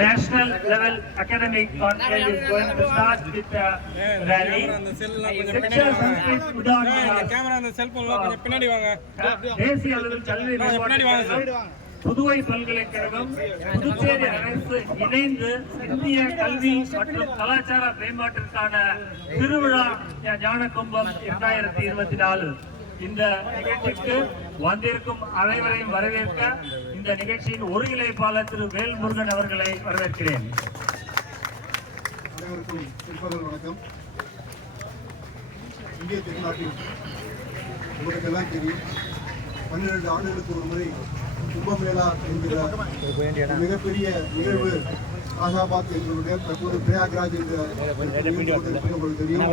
national level academic conclave is going to start with a rally. தேசிய அளவில் கல்வி புதுவை பல்கலைக்கழகம் புதுச்சேரி அரசு இணைந்து இந்திய கல்வி மற்றும் கலாச்சார மேம்பாட்டிற்கான திருவிழா ஞான கும்பம் இரண்டாயிரத்தி இருபத்தி நாலு. இந்த நிகழ்ச்சிக்கு வந்திருக்கும் அனைவரையும் வரவேற்க இந்த நிகழ்ச்சியின் ஒருங்கிணைப்பாளர் திரு வேல்முருகன் அவர்களை வரவேற்கிறேன். அனைவருக்கும் பிற்பகல் வணக்கம். இந்திய திருநாட்டில் உங்களுக்கெல்லாம் தெரியும். பன்னிரண்டு ஆண்டுகளுக்கு ஒரு முறை கும்பமேளா என்கிற மிகப்பெரிய நிகழ்வு அலகாபாத் எங்களுடைய தற்போது பிரயாக்ராஜ் தெரியும்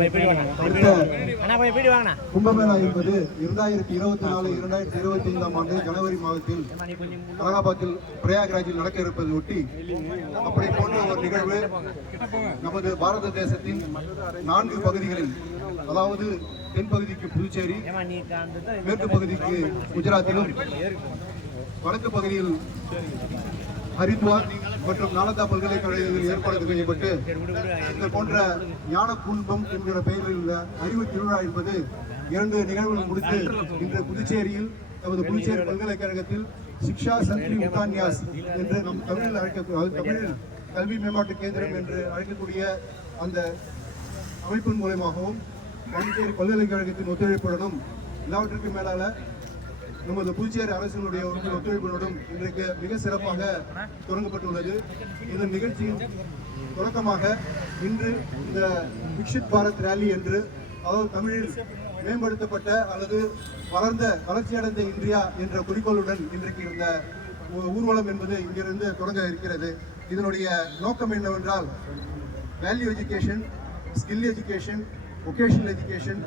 கும்பமேளா என்பது இரண்டாயிரத்தி இருபத்தி நாலு இரண்டாயிரத்தி இருபத்தி ஐந்தாம் ஆண்டு ஜனவரி மாதத்தில் அலகாபாத்தில் பிரயாக்ராஜில் நடக்க இருப்பதை ஒட்டி அப்படி போன்ற ஒரு நிகழ்வு நமது பாரத தேசத்தின் நான்கு பகுதிகளில் அதாவது தென்பகுதிக்கு புதுச்சேரி மேற்கு பகுதிக்கு குஜராத்திலும் வடக்கு பகுதியில் ஹரித்வார் மற்றும் நாலந்தா பல்கலைக்கழகத்தில் ஏற்பாடு செய்யப்பட்டு இந்த போன்ற ஞான குன்பம் என்கிற பெயரில் உள்ள அறிவு திருவிழா என்பது இரண்டு நிகழ்வுகள் முடித்து இன்று புதுச்சேரியில் நமது புதுச்சேரி பல்கலைக்கழகத்தில் சிக்ஷா சந்திரி உத்தான்யாஸ் என்று நம் தமிழில் அழைக்க தமிழில் கல்வி மேம்பாட்டு கேந்திரம் என்று அழைக்கக்கூடிய அந்த அமைப்பின் மூலமாகவும் பாண்டிச்சேரி பல்கலைக்கழகத்தின் ஒத்துழைப்புடனும் எல்லாவற்றுக்கும் மேலால நமது புதுச்சேரி அரசினுடைய ஒரு இன்றைக்கு மிக சிறப்பாக தொடங்கப்பட்டுள்ளது. இந்த நிகழ்ச்சியின் தொடக்கமாக இன்று இந்த விக்ஷித் பாரத் ரேலி என்று அதாவது தமிழில் மேம்படுத்தப்பட்ட அல்லது வளர்ந்த வளர்ச்சியடைந்த இந்தியா என்ற குறிக்கோளுடன் இன்றைக்கு இந்த ஊர்வலம் என்பது இங்கிருந்து தொடங்க இருக்கிறது. இதனுடைய நோக்கம் என்னவென்றால் value education skill education vocational education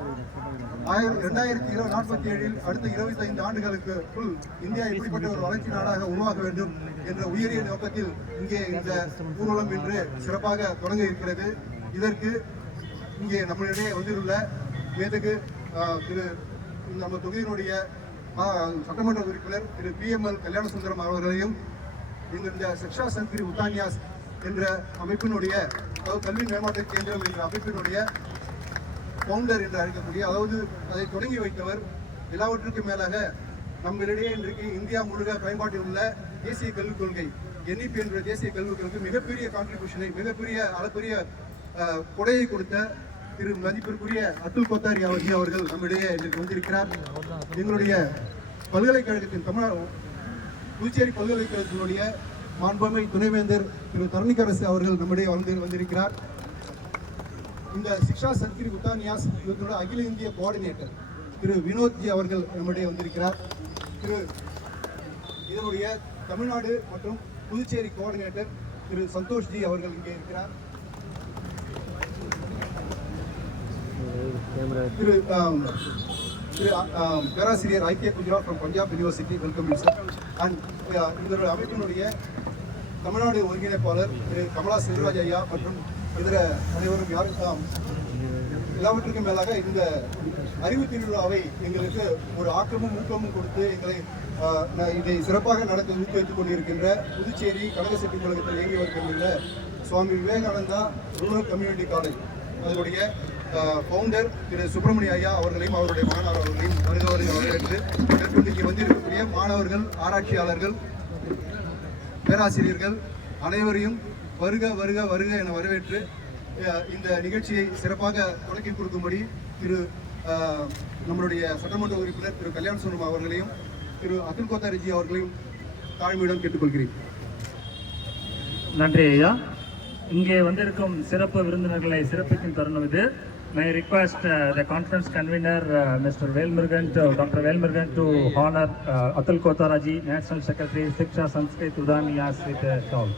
ஆயிரம் ரெண்டாயிரத்தி இருபது நாற்பத்தி ஏழில் அடுத்த இருபத்தைந்து ஆண்டுகளுக்குள் இந்தியா எப்படிப்பட்ட ஒரு வளர்ச்சி நாடாக உருவாக வேண்டும் என்ற உயரிய நோக்கத்தில் இங்கே இந்த ஊர்வலம் இன்று சிறப்பாக தொடங்க இருக்கிறது. இதற்கு இங்கே நம்மளிடையே வந்துள்ள மேதகு திரு நம்ம தொகுதியினுடைய சட்டமன்ற உறுப்பினர் Thiru P M L Kalyanasundaram அவர்களையும் இந்த சிக்ஷா சந்திரி உத்தான்யாஸ் என்ற அமைப்பினுடைய கல்வி மேம்பாட்டு கேந்திரம் என்ற அமைப்பினுடைய ஃபவுண்டர் என்று அழைக்கக்கூடிய அதாவது அதை தொடங்கி வைத்தவர் எல்லாவற்றுக்கும் மேலாக நம்மளிடையே இன்றைக்கு இந்தியா முழுக்க பயன்பாட்டில் உள்ள தேசிய கல்விக் கொள்கை என்இபி என்ற தேசிய கல்விக் கொள்கை மிகப்பெரிய கான்ட்ரிபியூஷனை மிகப்பெரிய அளப்பெரிய கொடையை கொடுத்த திரு மதிப்பிற்குரிய அத்துல் கோத்தாரி அவர்கள் அவர்கள் நம்மிடையே இன்றைக்கு வந்திருக்கிறார். எங்களுடைய பல்கலைக்கழகத்தின் தமிழ் புதுச்சேரி பல்கலைக்கழகத்தினுடைய மாண்புமை துணைவேந்தர் திரு தரணிக்கரசு அவர்கள் நம்மிடையே வந்து வந்திருக்கிறார். இந்த சிக்ஷா சத்கிரி உத்தானியாஸ் இவர்களோட அகில இந்திய கோஆர்டினேட்டர் திரு வினோத்ஜி அவர்கள் நம்முடைய வந்திருக்கிறார். திரு இதனுடைய தமிழ்நாடு மற்றும் புதுச்சேரி கோஆர்டினேட்டர் திரு சந்தோஷ்ஜி அவர்கள் இங்கே இருக்கிறார். திரு திரு பேராசிரியர் பேராசிரியர் ஐக்கிய Gujarat from Punjab university welcome sir and இதனுடைய அமைப்பினுடைய தமிழ்நாடு ஒருங்கிணைப்பாளர் திரு கமலா செல்வராஜ் ஐயா மற்றும் இதர அனைவரும் யாருக்கும் ஆம், எல்லாவற்றுக்கும் மேலாக இந்த அறிவு திருவிழாவை எங்களுக்கு ஒரு ஆக்கமும் ஊக்கமும் கொடுத்து எங்களை இதை சிறப்பாக நடத்த ஊக்குவித்துக் கொண்டிருக்கின்ற புதுச்சேரி கனகசெட்டி உலகத்தில் இயங்கி வருகின்ற Swami Vivekananda rural community college. அதனுடைய ஃபவுண்டர் திரு சுப்பிரமணிய ஐயா அவர்களையும் அவருடைய மாணவர் அவர்களையும் வருகிறவரை வரவேற்று மேற்கொண்டு வந்திருக்கக்கூடிய மாணவர்கள் ஆராய்ச்சியாளர்கள் பேராசிரியர்கள் அனைவரையும் வருக வருக வருக என வரவேற்று இந்த நிகழ்ச்சியை சிறப்பாக தொடக்கி கொடுக்கும்படி திரு நம்மளுடைய சட்டமன்ற உறுப்பினர் திரு கல்யாண சுந்தரம் அவர்களையும் திரு அத்துல் கோத்தாரிஜி அவர்களையும் தாழ்மையுடன் கேட்டுக்கொள்கிறேன். நன்றி ஐயா. இங்கே வந்திருக்கும் சிறப்பு விருந்தினர்களை சிறப்பிக்கும் தருணம் இது. My request the conference convener mister Velmurugan to doctor Velmurugan to honour Atul Kothari ji national secretary Shiksha Sanskriti Utthan Nyas with shawl